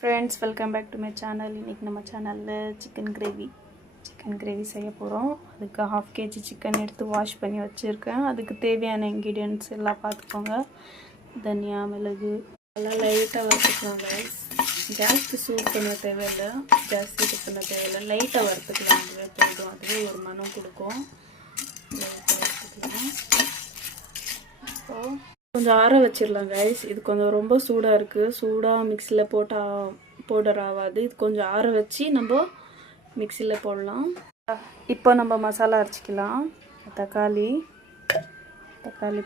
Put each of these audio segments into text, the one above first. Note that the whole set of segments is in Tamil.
Friends welcome back to my channel. इनके நம்ம சேனல்ல சிக்கன் கிரேவி செய்ய போறோம்। அதுக்கு 1/2 kg சிக்கன் எடுத்து வாஷ் பண்ணி வச்சிருக்கேன்। அதுக்கு தேவையான இன்கிரிடியன்ட்ஸ் எல்லாம் பார்த்துக்கோங்க। தனியா, மிளகு எல்லாம் லைட்டா வறுத்துக்கலாம் गाइस। ஜாஸ்தி சூட் பண்ண தேவையில்ல, ஜாஸ்தி இது பண்ண தேவையில்ல, லைட்டா வறுத்துக்கலாம்। அதுவே போதும், அதுவே ஒரு மணம் கொடுக்கும்। லைட்டா வறுத்துக்கலாம்। கொஞ்சம் ஆற வச்சிரலாம் गाइस। இது கொஞ்சம் ரொம்ப சூடா இருக்கு, சூடா மிக்ஸில போட்டா பவுடர் ஆகாது। இது கொஞ்சம் ஆற வச்சு நம்ம மிக்ஸில போடலாம்। இப்போ நம்ம மசாலா அரைச்சிக்கலாம்। தக்காளி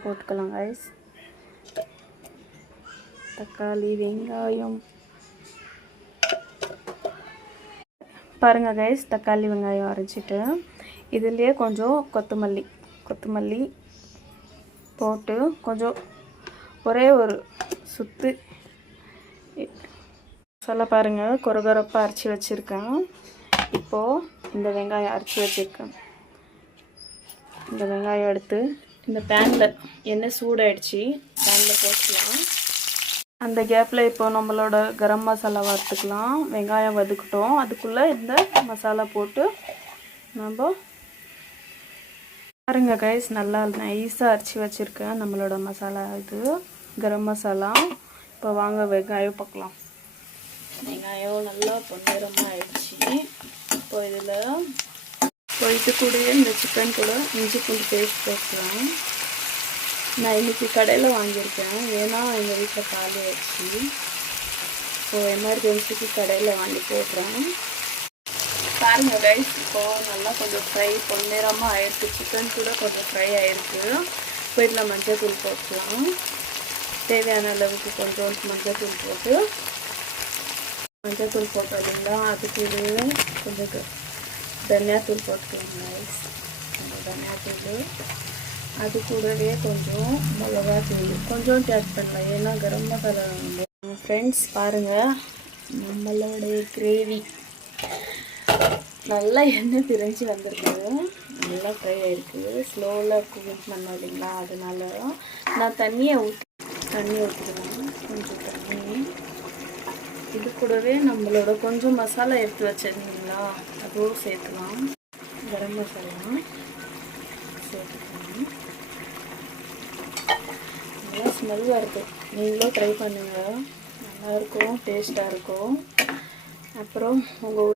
போட்டுக்கலாம் गाइस। தக்காளி, வெங்காயம் பாருங்க गाइस। தக்காளி வெங்காயம் அரைச்சிட்டு இதுலயே கொஞ்சம் கொத்தமல்லி போட்டு கொஞ்சம் ஒரே ஒரு சுத்து மசாலா பாருங்க கொரகொரப்பா அரைச்சி வச்சிருக்கேன்। இப்போ இந்த வெங்காயம் அரைச்சி வச்சிருக்கேன்। இந்த வெங்காயம் எடுத்து இந்த பேன்ல எண்ணெய் சூடாயிடுச்சு, பேன்ல போட்டுக்கலாம்। அந்த கேப்ல இப்போ நம்மளோட கரம் மசாலா வறுத்துக்கலாம்। வெங்காயம் வதக்கட்டும், அதுக்குள்ள இந்த மசாலா போட்டு நம்ம பாருங்க गाइस। நல்லா நைஸா அரைச்சி வச்சிருக்கேன் நம்மளோட மசாலா, இது கரம் மசாலா। இப்போ வாங்க வெங்காயம் பார்க்கலாம்। வெங்காயம் நல்லா பொன்னிறமா ஆயிடுச்சு। இப்போ இது கூட இந்த சிக்கன் கூட இஞ்சி பூண்டு பேஸ்ட் போட்டுக்கலாம்। நான் இன்னைக்கு கடையில் வாங்கியிருக்கேன், ஏன்னா எங்கள் வீட்டில் காலி ஆயிடுச்சு। இப்போ எமர்ஜென்சிக்கு கடையில் வாங்கி போடுறேன்। பாருங்க गाइस, இப்போ நல்லா கொஞ்சம் ஃப்ரை பொன்னிறமா ஆயிருக்கு, சிக்கன் கூட கொஞ்சம் ஃப்ரை ஆயிருக்கு। இப்போ இதில் மஞ்சள் தூள் போட்டுக்கலாம்। தேவையான அளவுக்கு கொஞ்சம் மஞ்சள் தூள் போட்டோம்னா அது கூட கொஞ்சம் தனியாத்தூள் போட்டுக்கலாம் गाइस। கொஞ்சம் தனியாத்தூள், அது கூடவே கொஞ்சம் மிளகாத்தூள் கொஞ்சம் ஆட் பண்ணலாம், ஏன்னா கரம் மசாலா। ஃப்ரெண்ட்ஸ் பாருங்க, நம்மளோட கிரேவி நல்லா எண்ணெய் பிரிஞ்சு வந்திருக்கு, நல்லா ஃப்ரை ஆகிருக்கு। ஸ்லோவில் குக் பண்ணோம் இல்லைங்களா, அதனால நான் தண்ணி ஊற்றிக்கலாம்। கொஞ்சம் தண்ணி, இது கூடவே நம்மளோட கொஞ்சம் மசாலா எடுத்து வச்சிருந்தீங்களா அதுவும் சேர்க்கலாம்। கரம் மசாலா சேர்த்துக்கலாம்। நல்லா ஸ்மெல் வருது, நீங்களும் ட்ரை பண்ணுங்கள், நல்லாயிருக்கும், டேஸ்ட்டாக இருக்கும்। அப்புறம் உங்கள்